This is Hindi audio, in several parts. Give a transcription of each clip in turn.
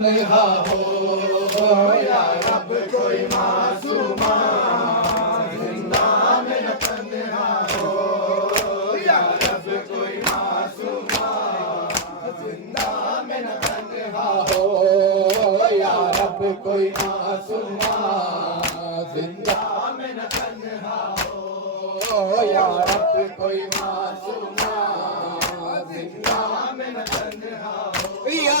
तन्हा हो या रब कोई मासूमा जिंदा में न तन्हा हो या रब कोई मासूमा जिंदा में न तन्हा हो या रब कोई मासूमा जिंदा में न तन्हा हो या रब कोई मासूमा जिंदा में न तन्हा हो या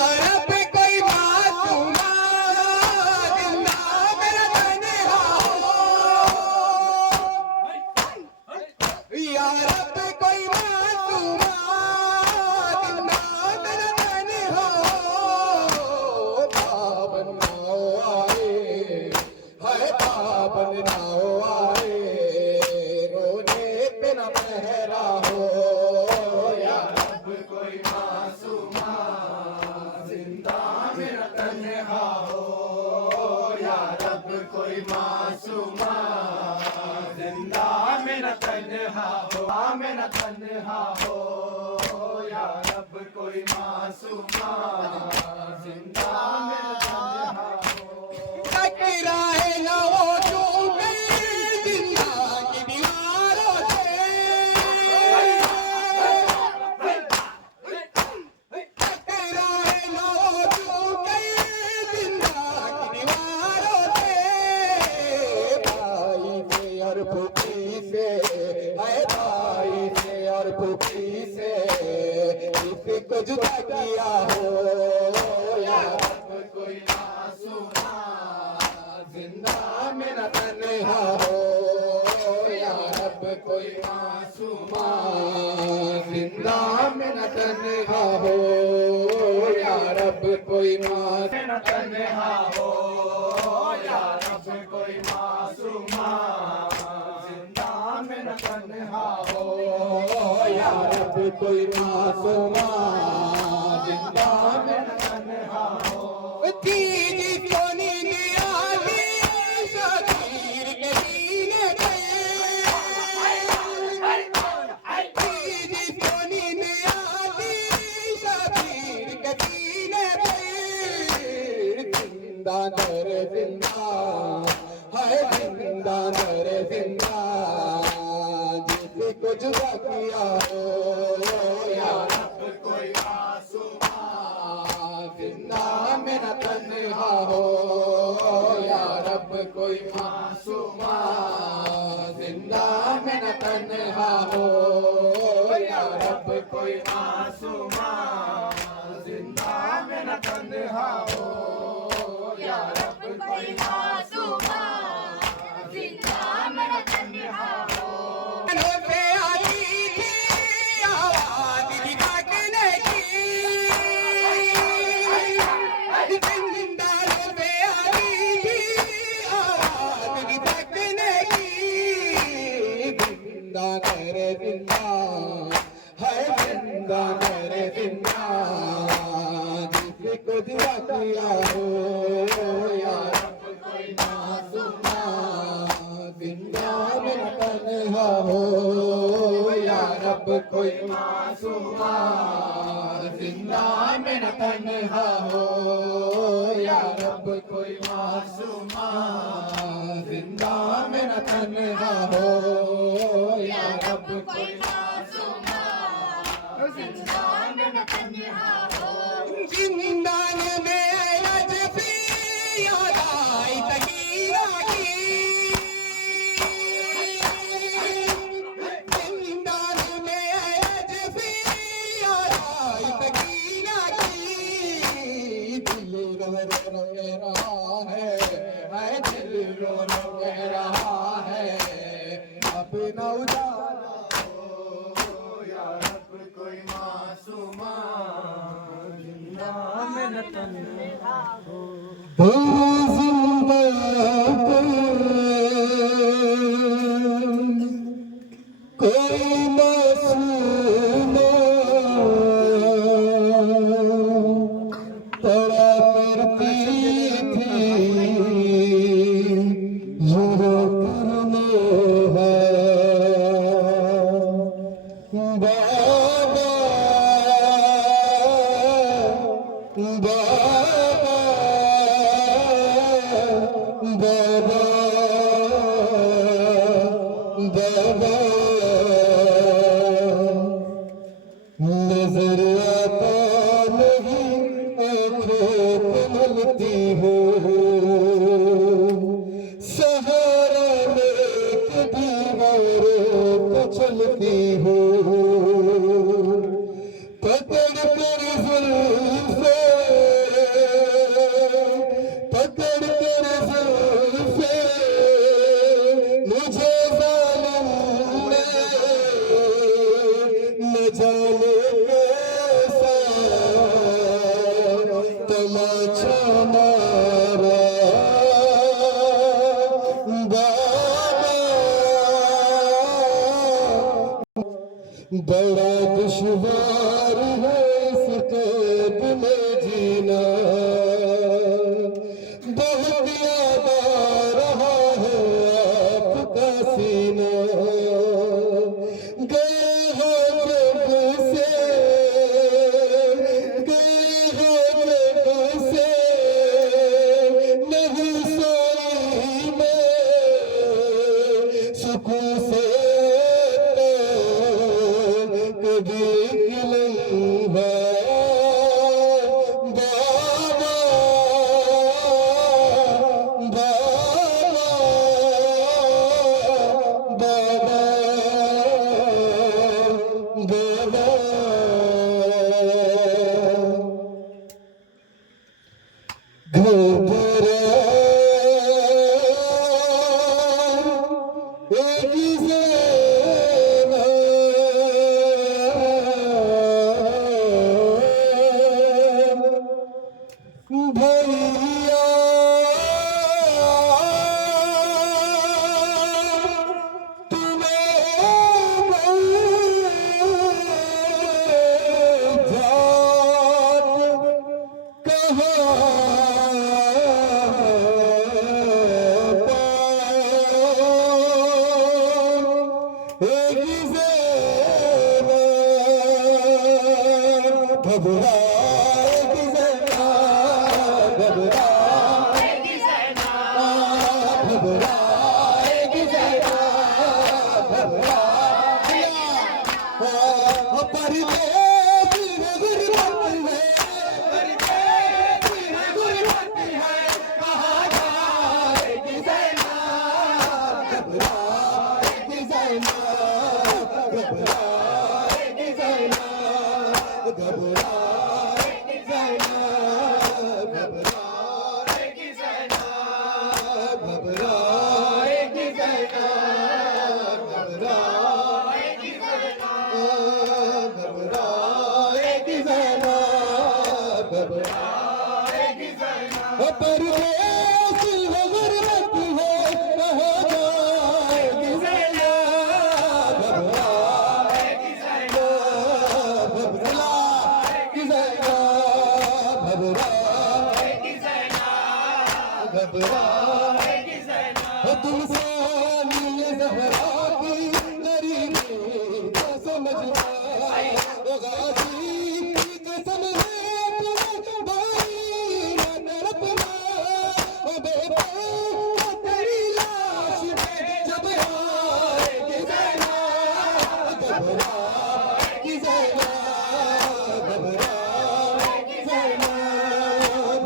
रब कोई मासूमा जिंदा में न तन्हा हो में न तन्हा हो या रब कोई मासूमा जिंदा में न तन्हा हो टकराए न वो चूके जिंदा की दीवारों से टकराए न वो चूके जिंदा की दीवारों और फूफी से है भाई से और फूफी से किसी को जुदा किया हो या रब कोई मासूमा जिंदा में न तन्हा हो या रब कोई मासूमा जिंदा में न तन्हा हो या रब कोई मासूमा न तन्हा हो या रब कोई मासूमा तन्हा हो या रब कोई मासूमा जिंदा में न तन्हा हो तीजी सोनी नियाली शकीर के सीने पे तीजी सोनी नियाली शकीर के सीने पे जिंदा दर जिंदा है जिंदा दर जिंदा को जुदा किया हो या रब कोई मासूमा जिंदा में न तन्हा हो या रब कोई मासूमा जिंदा में न तन्हा हो या रब कोई मासूमा जिंदा में न तन्हा हो या रब कोई मासूमा जिंदा में न तन्हा हो जिसको जुदा किया हो या रब कोई मासूमा जिंदा में न तन्हा हो या रब कोई मासूमा जिंदा में न तन्हा हो या रब कोई मासूमा जिंदा में न तन्हा हो या रब कोई मासूमा जिंदा में न तन्हा हो जिंदान में आज भी याद आई तकीरा की जिंदान में आज भी याद आई तकीरा की दिल रो रो रहा है दिल रो रो रहा है अपना उजाला हो या रब कोई मासूमा में न तन्हा हो कोई मासूमा तड़ा करती थी जो करने है बाबा बाबा बाबा नजर आता नहीं आंखों को मलती हो सहारा लेके दीवारों को चलती हो पकड़ कर जुल्फे पकड़ कर जुल्फे मुझे जालिम ने न जाने कैसा तमाचा मारा बड़ा दुश्वार है इस कैद में जीना बहुत याद आ रहा है आपका सीना गए हो जब से गए हो जब से नहीं सोई मैं सुकून से कभी गिलंबा बाबा बाबा बाबा घबरा एक ज़रा भैया घबराएगी ज़रा घबराएगी ज़रा घबराएगी ज़रा परदेसी है गुरबत है कहाँ जाएगी ज़रा घबराएगी ज़रा घबराएगी ज़रा घबराएगी ज़रा घबराएगी ज़रा घबराएगी ज़रा घबराएगी ज़रा घबराएगी ज़रा घबराएगी ज़रा परदेसी है गुरबत है कहाँ जाएगी ज़रा घबराएगी ज़रा घबराएगी ज़रा तुमसे नीले ज़हरा की गरीबी को समझ पाए गाजी की कसम है तुम्हें भाई न तड़पना बेटा तेरी लाश पे जब आएगी ज़रा घबराएगी ज़रा घबराएगी ज़रा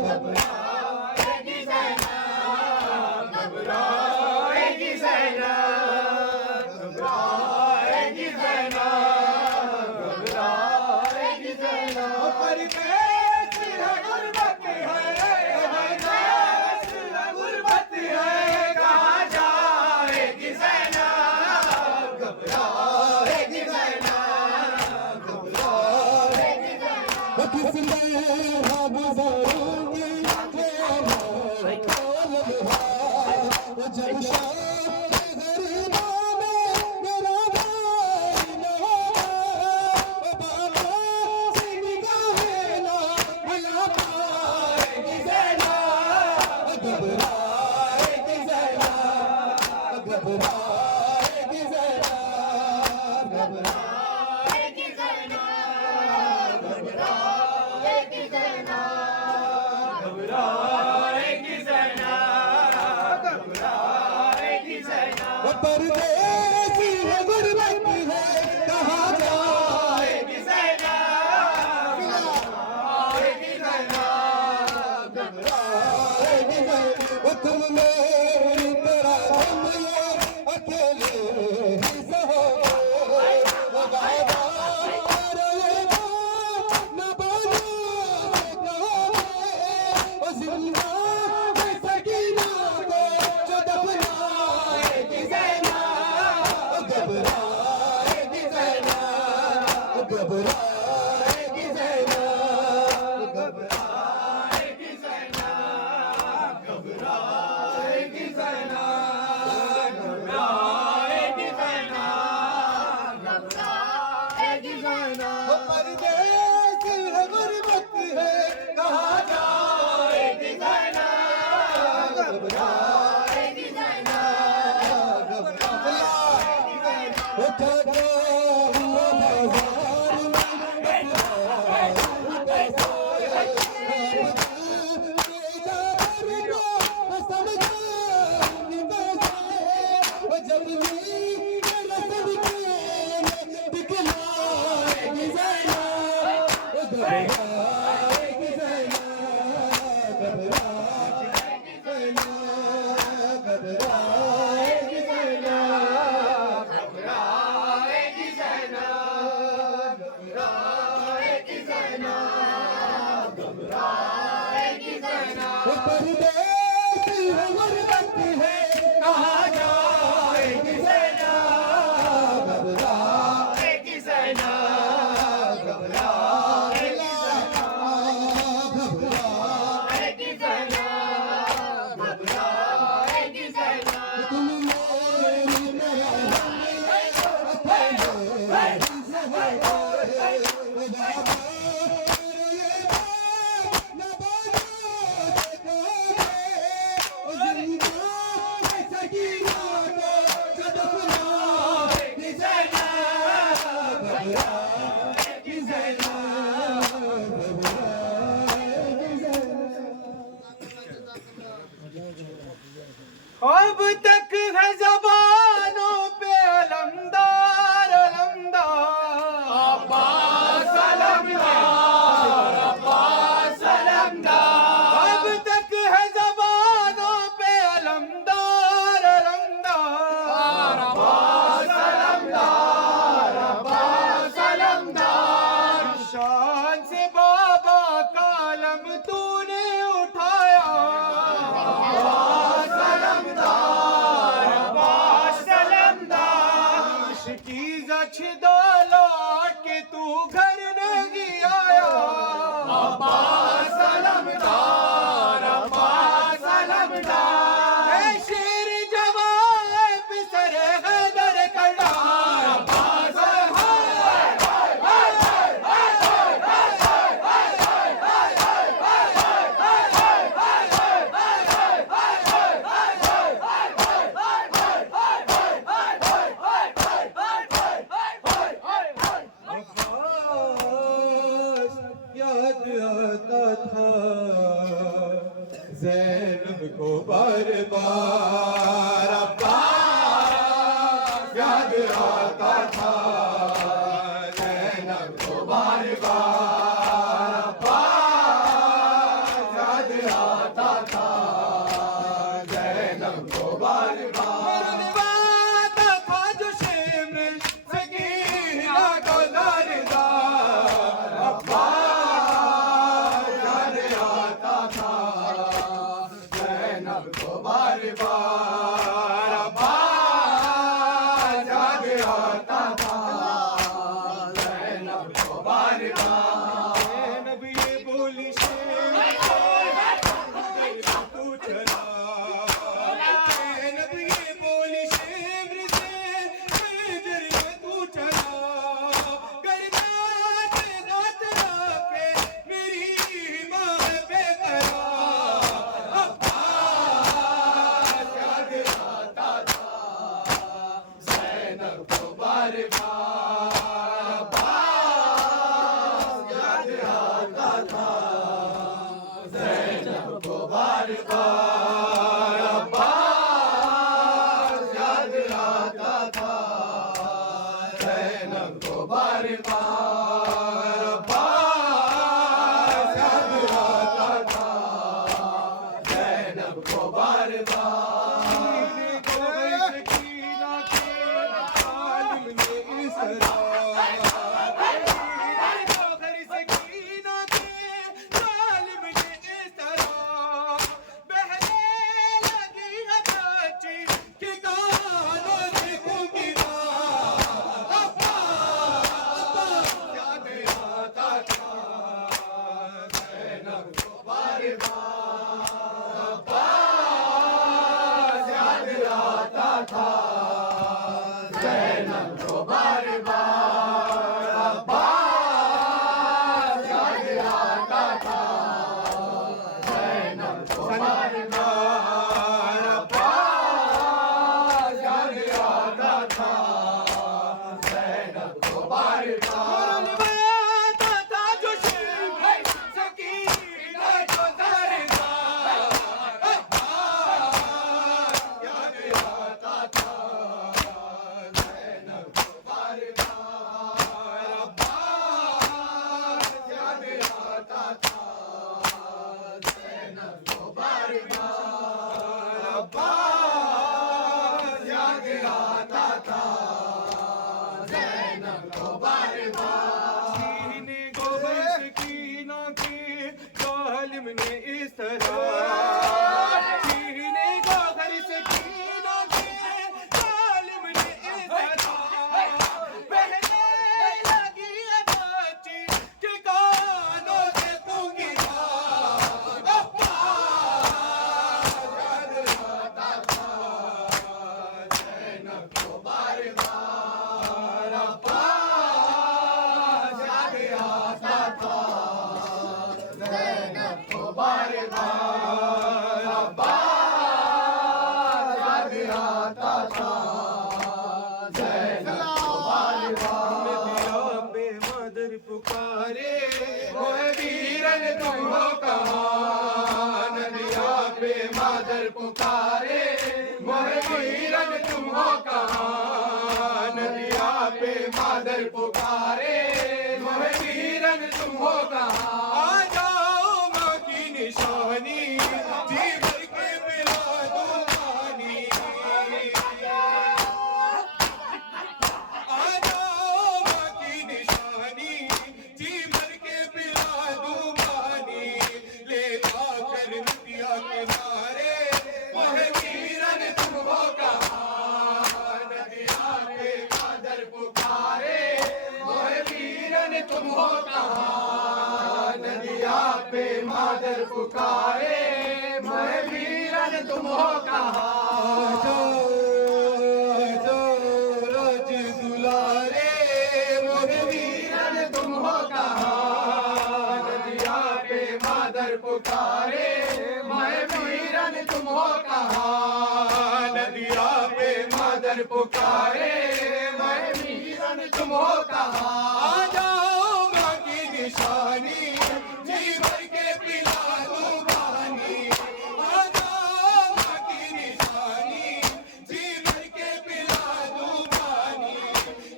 घबराएगी ज़रा घबराएगी परदेसी है गुरबत है कहाँ जाएगी ज़ैनब घबराएगी ज़ैनब घबराएगी ज़ैनब वो तुम मेरी तरह हम ये अकेले ही सहो अब तक है ज़बानों पे अलमदार अलमदार अब्बास अलमदार अब्बास अलमदार अब तक है ज़बानों पे अलमदार अलमदार अब्बास अलमदार अब्बास अलमदार शान से बाबा का अलम तूने उठाया के तू घर नहीं आया अब्बास अलमदार अब्बास अलमदार शेर जवान पिसर हैदर कडार अब्बास ज़ैनब को बार बार अब्बास याद आता था ज़ैनब को बार बार अब्बास याद आता था ज़ैनब को बार बार वादा था जो शेर सकीना को दरदार अब्बास याद आता था ज़ैनब को बार बार अब्बास याद आता था ज़ैनब को बार बार ज़ैनब ये बोली शेर तू चला ज़ैनब ये बोली शेर से जरिए तू चला करना नात के मेरी माँ बेकरार अब्बास याद आता था ज़ैनब को बार बार अब्बास याद आता था ज़ैनब को बार बार अब्बास याद आता बार सीने को सकीना के जालिम ने इस तरह पुकारे मोहे वीरन तुम हो कहाँ जो रोज दुलारे मोहे वीरन तुम हो कहाँ नदिया पे मादर पुकारे मोहे वीरन तुम हो कहाँ नदिया पे मादर पुकारे मोहे वीरन तुम हो कहाँ आ जाओ माँ की निशानी जी भर के पिला दूं पानी आ जाओ माँ की निशानी जी भर के पिला दूं पानी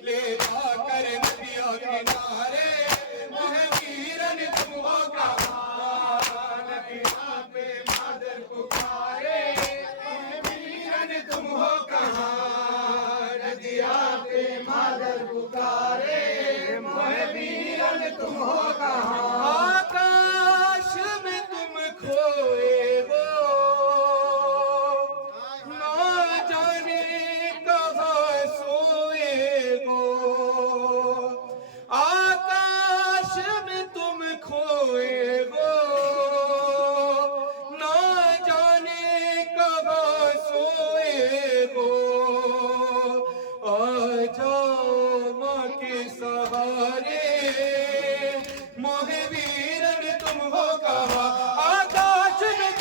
ले जाकर नदिया किनारे मोहे वीरन तुम हो कहाँ नदिया पे मादर पुकारे मोहे वीरन तुम हो कहाँ नदिया पे मादर पुकारे मोहे वीरन तुम हो कहाँ आकाश में तुम खोए हो ना जाने कहाँ सोए हो आकाश में तुम खोए हो ना जाने कहाँ सोए हो आ जाओ माँ के सहारे मोहे वीरन तुम हो कहाँ आकाश में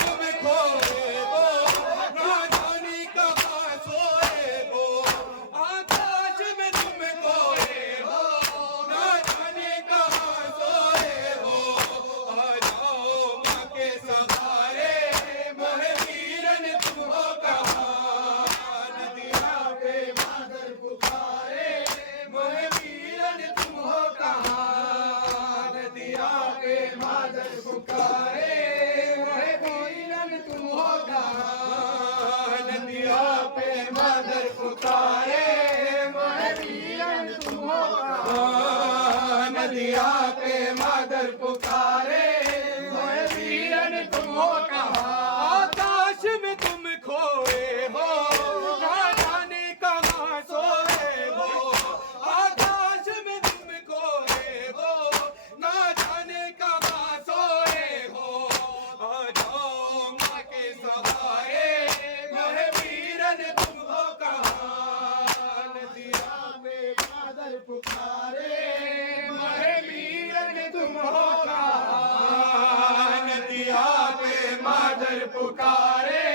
पुकारे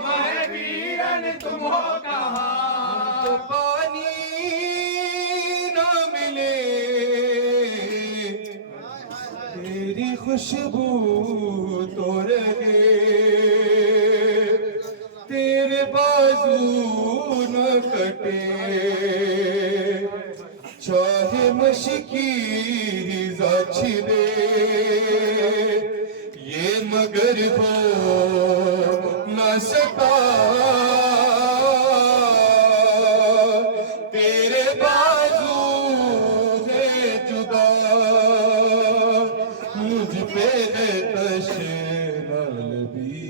मैं वीरन तुम हो कहाँ। तो पानी न मिले तेरी खुशबू तो रहे, तेरे बाजू न कटे चाहे मशकी जाछिले, ये मगर हो न सका तेरे बाजू है जुदा, मुझ पे है तशनाल भी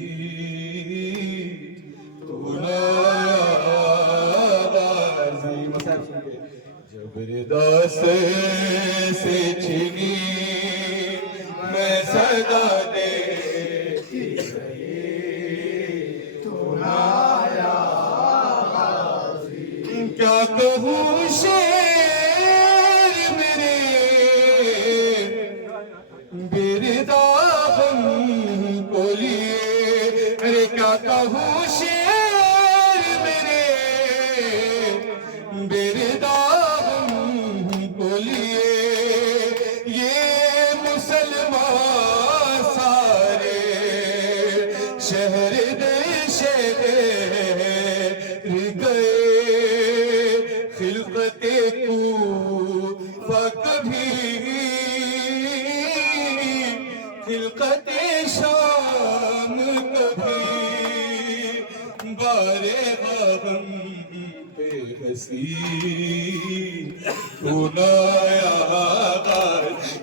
तू ना जबरदस्त से छिनी मैं सदा देती रही तू ना आया। क्या कहूँ शेर मेरे बिरदा हमको लिए, अरे क्या कहूँ शेर मेरे बिरदा हमको लिए, ये मुसलमान सारे शहर दे शहर गए, खिलकते कूफा कभी खिलकते शाम कभी, बारे गम पे हंसी तू ना आया।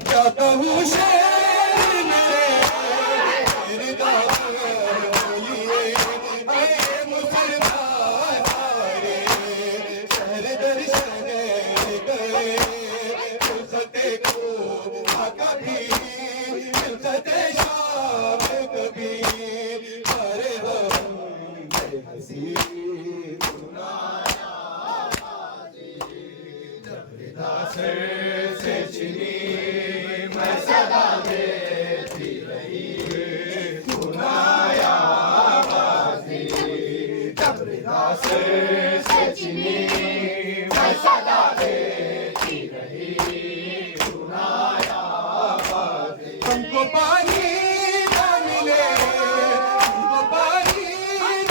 क्या कहूँ शेर मेरे बिरदा लिए, ये मुसलमान सारे शहर दर शहर गए, खिलकते कूफा कभी खिलकते शाम कभी, बारे गम पे हंसी तू ना से चिनी मैं सदा देती रही तू ना आया बाजी। जबरदस्त से चिनी मैं सदा देती रही तू ना आया बाजी। हमको पानी ना मिले, हमको पानी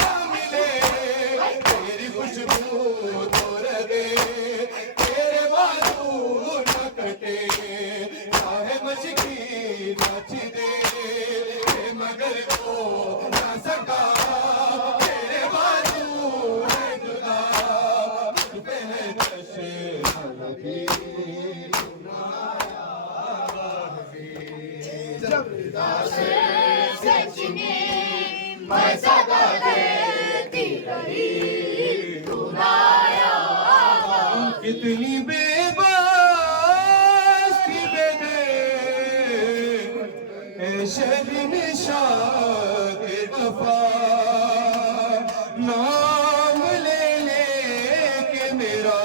ना मिले, तेरी खुशबू तो रहे, तेरे बाजू न कटे चाहे मशकी नाच दे, मगर को ना सका तेरे बाजू है जुदा, मुझ पे है तशनाल भी जबरदस्त से चिनी मैं सदा देती रही तू ना आया बाजी। कितनी बेबस थी बेदे ऐ शहंशाह के वफा, नाम ले के मेरा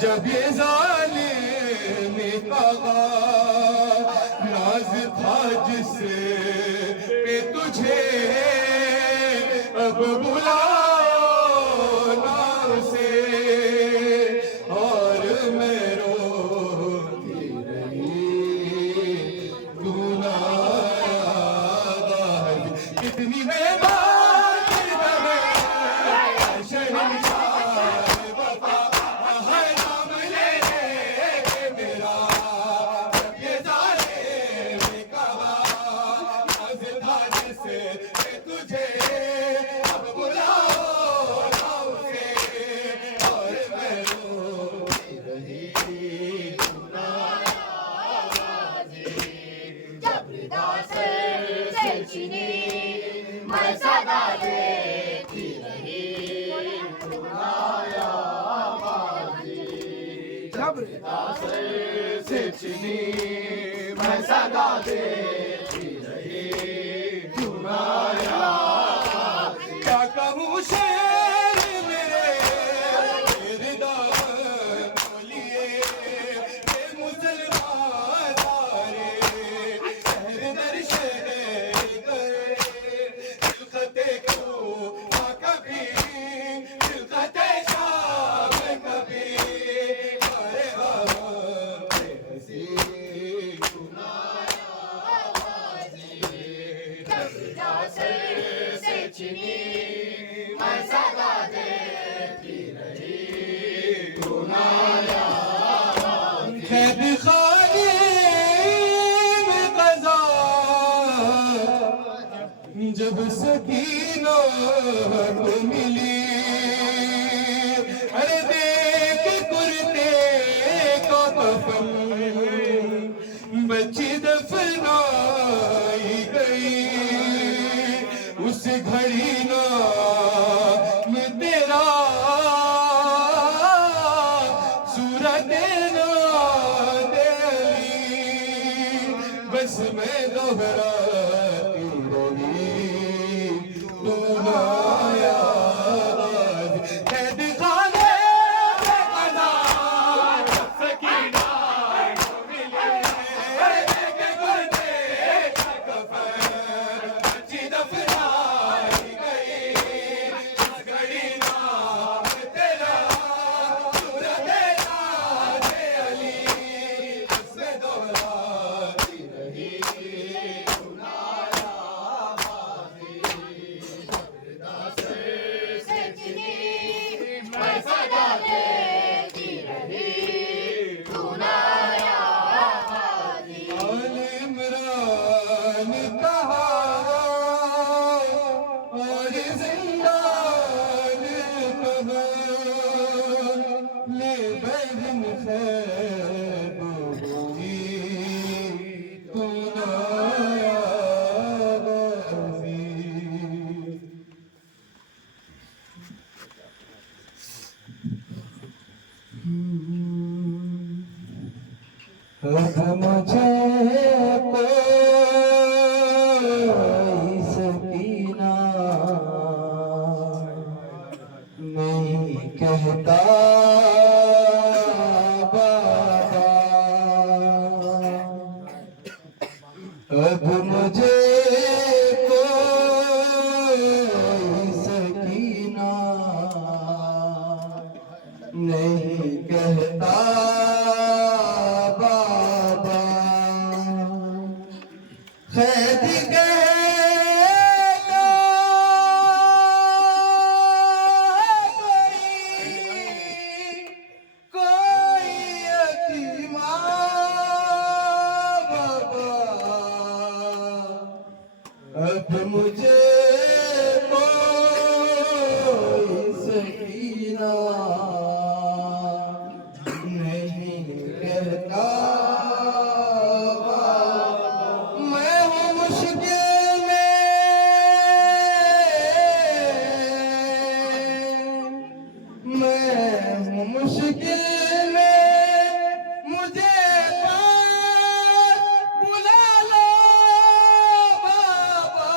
जब ये जालिम कहा, नाज था जिससे पे तुझे अब बुलाओ ना उसे, और मैं रोती रही तू ना आया। कितनी बेबाक शहंशाह वफा, है नाम ले के मेरा जब ये जालिम कहा, नाज था जिससे पे तुझे अब बुलाओ ना उसे, और मैं रोती रही तू ना जबरदस्त से चिनी मैं सदा देती रही तू ना आया बाजी। जबरदस्त से चिनी मैं सदा देती रही तू ना आया बाजी। क्या कहूँ शेर मेरे बिरदा लिए, ये मुसलमान सारे शहर दर शहर गए, से चिनी मैं सदा देती रही तू ना कैद खाने में कज़ा जब सकीना को मिली, अरे देख कुर्ते का कफन बच्ची दफनाई गई, उस घड़ी ना में तेरा सूरत ना देली, बस मैं दोहराती रही तू ना याद। कैद खाने में कज़ा सकीना को मिली, अरे देख कुर्ते का कफन बच्ची दफनाई गई, उस घड़ी नाम तेरा सूरत याद अली, उसमें दोहराती रही तू ना से चिनी मैं सदा देती रही तू ना आल इमरान कहा और जिंदान कहा, ले बहन खैब हुई तू ना गाजी। अब मुझे कोई सकीना नहीं कहता बाबा, अब मुझे कोई सकीना नहीं कहता बाबा, खैद कहता कोई यतीमा बाबा, अब मुझे कोई सकीना नहीं कहता बाबा, मैं हूँ मुश्किल में, मैं हूँ मुश्किल में, मुझे पास बुला लो बाबा,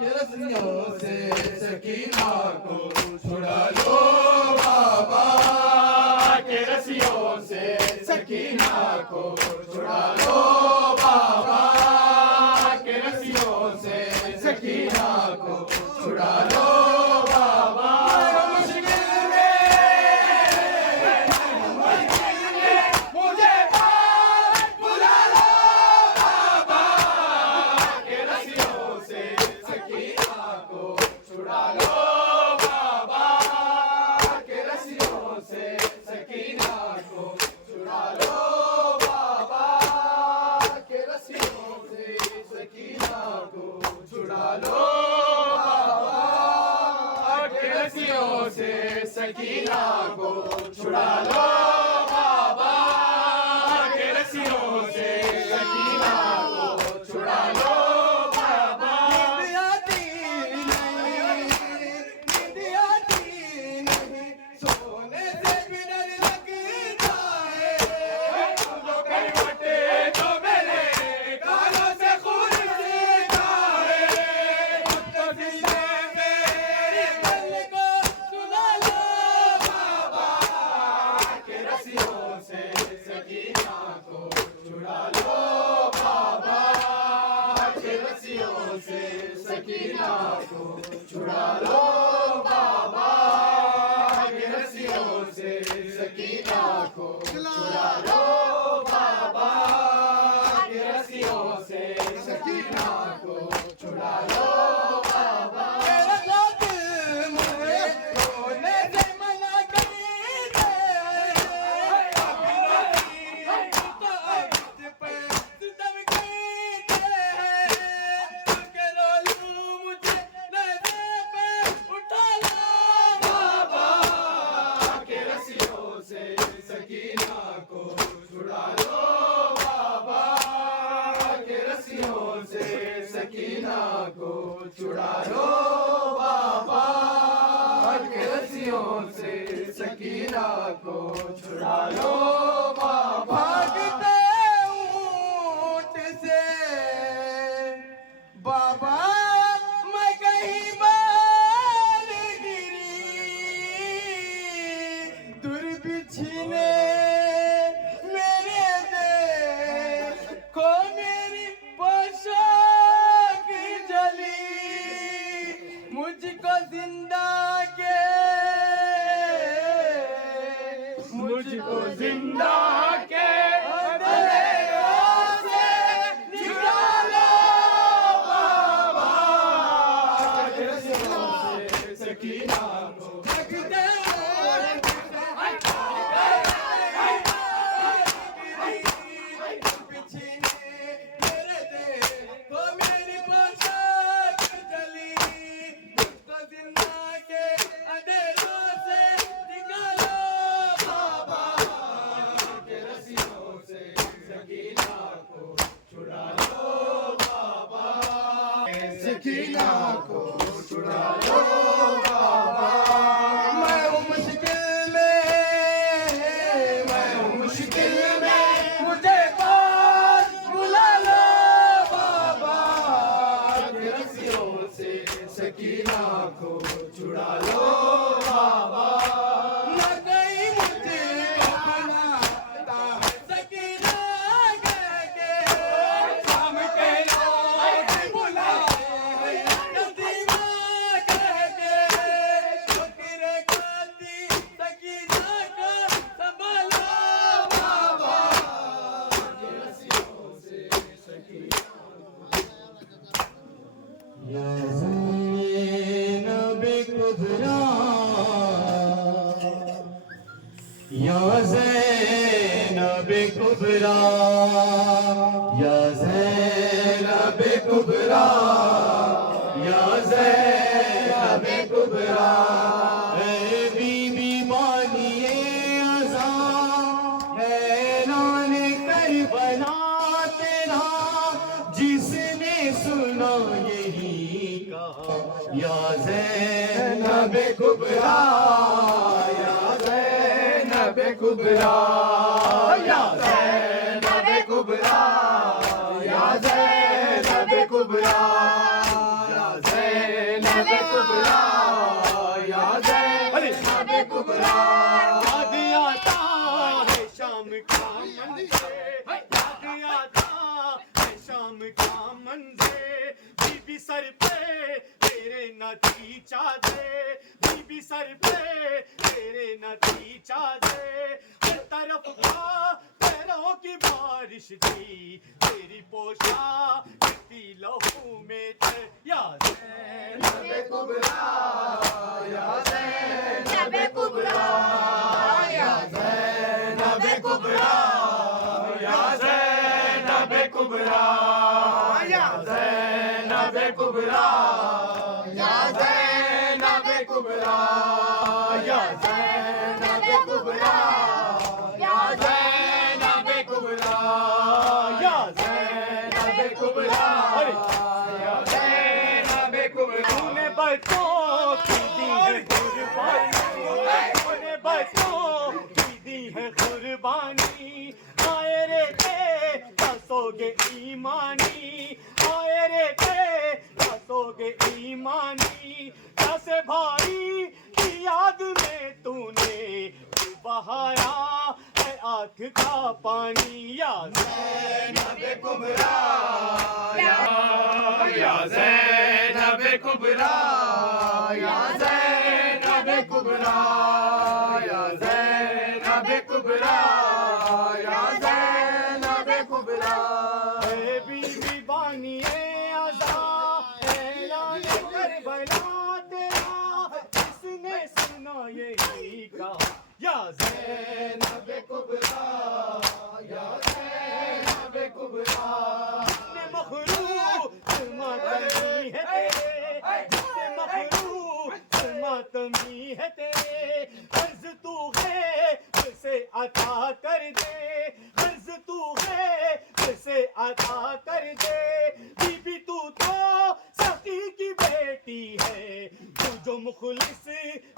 के रस्सियों से सकीना को छुड़ा लो बाबा, के रस्सियों से सकीना को छुड़ा लो बाबा, के रस्सियों से सकीना को छुड़ा लो बाबा, मुश्किल में मुझे पास बुला लो बाबा, के रस्सियों से सकीना को छुड़ा लो बाबा, के रस्सियों से सकीना को छुड़ा लो बाबा, के रस्सियों से सकीना को छुड़ा लो बाबा, के रस्सियों से सकीना को छुड़ा लो बाबा, के रस्सियों से सकीना को छुड़ा लो बाबा। नींद आती नहीं, नींद आती नहीं, सोने से भी डर लगता है, जो करवटे जो मेरे गालों से खून सीधा है, तो सीने मेरे दिल को सुना लो बाबा, के रस्सियों से सकीना को छुड़ा लो बाबा, के रस्सियों से सकीना को छुड़ा लो बाबा, के रस्सियों से सकीना को छुड़ा लो बाबा, के रस्सियों से सकीना को को छुड़ा लो बाबा, के रस्सियों से सकीना को छुड़ा लो बाबा। भागते ऊंट से बाबा मैं कहीं बार गिरी, दुर्बिछने मेरे देखो मेरी पोशाक जली, मुझको जिंदा के मुझको जिंदा के अंधेरों से निकालो बाबा, के रस्सियों से सकीना को भागते मेरे देखो मेरी पोशाक जली, मुझको जिंदा के अंधेरों से निकालो बाबा, के रस्सियों से सकीना को छुड़ा लो बाबा, सकीना को छुड़ा लो बाबा। मैं हूँ मुश्किल में मुझे पास बुला लो बाबा, के रस्सियों से सकीना को छुड़ा लो बाबा, न कहीं मुझे बनाता है सकीना कह के, शाम के रोज बुलाए नदीमा कह के, ठोकरे खाती सकीना को संभालो बाबा, या ज़ैनब कुबरा, या ज़ैनब कुबरा, या ज़ैनब कुबरा, या ज़ैनब कुबरा। ऐ बीबी बानिए अज़ा, हैरान करबला तेरा, जिसने सुना यही कहा, या ज़ैनब कुबरा, या ज़ैनब कुबरा, या ज़ैनब कुबरा, या ज़ैनब कुबरा, या ज़ैनब कुबरा, या ज़ैनब कुबरा। याद आता है शाम का मंज़र, याद आता है शाम का मंज़र, बीबी सर पे तेरे नथी चादर, बीबी सर पे तेरे नथी चादर, हर तरफ का पैरों की बारिश थी, तेरी पोशाक थी लहू में तर। या ज़ैनब कुबरा, या ज़ैनब कुबरा, या ज़ैनब कुबरा, या ज़ैनब कुबरा, या ज़ैनब कुबरा, या ज़ैनब कुबरा, या ज़ैनब कुबरा, या ज़ैनब कुबरा, या ज़ैनब कुबरा, या ज़ैनब कुबरा। तूने बच्चों की दी है कुर्बानी, तूने बच्चों की दी है कुर्बानी, आए रे के हंसोगे ईमानी, आए रे के हंसोगे ईमानी, कैसे भाई की याद में तूने बहाया है आँख का पानी। या ज़ैनब कुबरा, या ज़ैनब कुबरा, या ज़ैनब कुबरा, या ज़ैनब कुबरा, या ज़ैनब कुबरा। ऐ बीबी बानिए अज़ा, ऐलान करबला तेरा, जिसने सुना यही कहा, या ज़ैनब कुबरा, या ज़ैनब कुबरा। जिसने मखरूत मातमी है तेरे, जिसने मखरूत मातमी है तेरे, कर्ज तू है उसे अता कर दे, कर्ज तू है उसे अता कर दे, बीबी तू तो सकी मुखलिस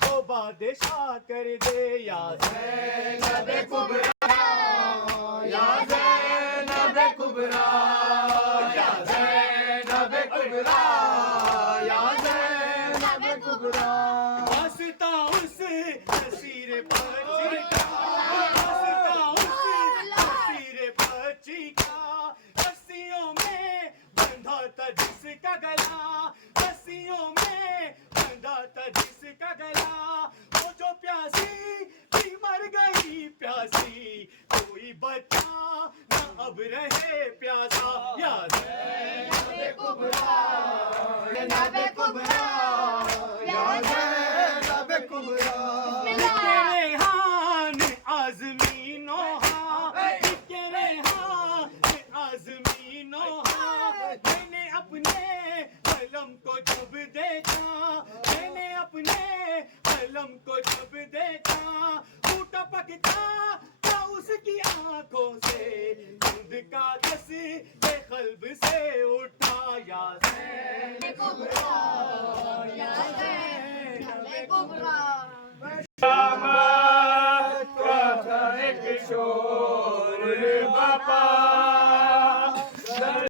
वो बादशाह कर दे या ज़ैनब कुबरा या ज़ैनब कुबरा या ज़ैनब कुबरा या ज़ैनब कुबरा वास्ता उस नसीर बच्ची का वास्ता उस नसीर बच्ची का रस्सियों में बंधा था जिसका गला रस्सियों में बंधा था जिसका गला वो जो प्यासी भी मर गई प्यासी कोई बच्चा ना अब रहे प्यासा या ज़ैनब कुबरा ज़ैनब कुबरा या ज़ैनब कुबरा तेरे हान आज़मीनो हा तेरे हान आज़मीनो हा मैंने अपने कलम को जब देखा मैंने अपने कलम को जब देखा टूटा पकता था उसकी आंखों से खुद का दस ये कल्ब से उठा या कुबरा या ज़ैनब कुबरा एक शोर बापा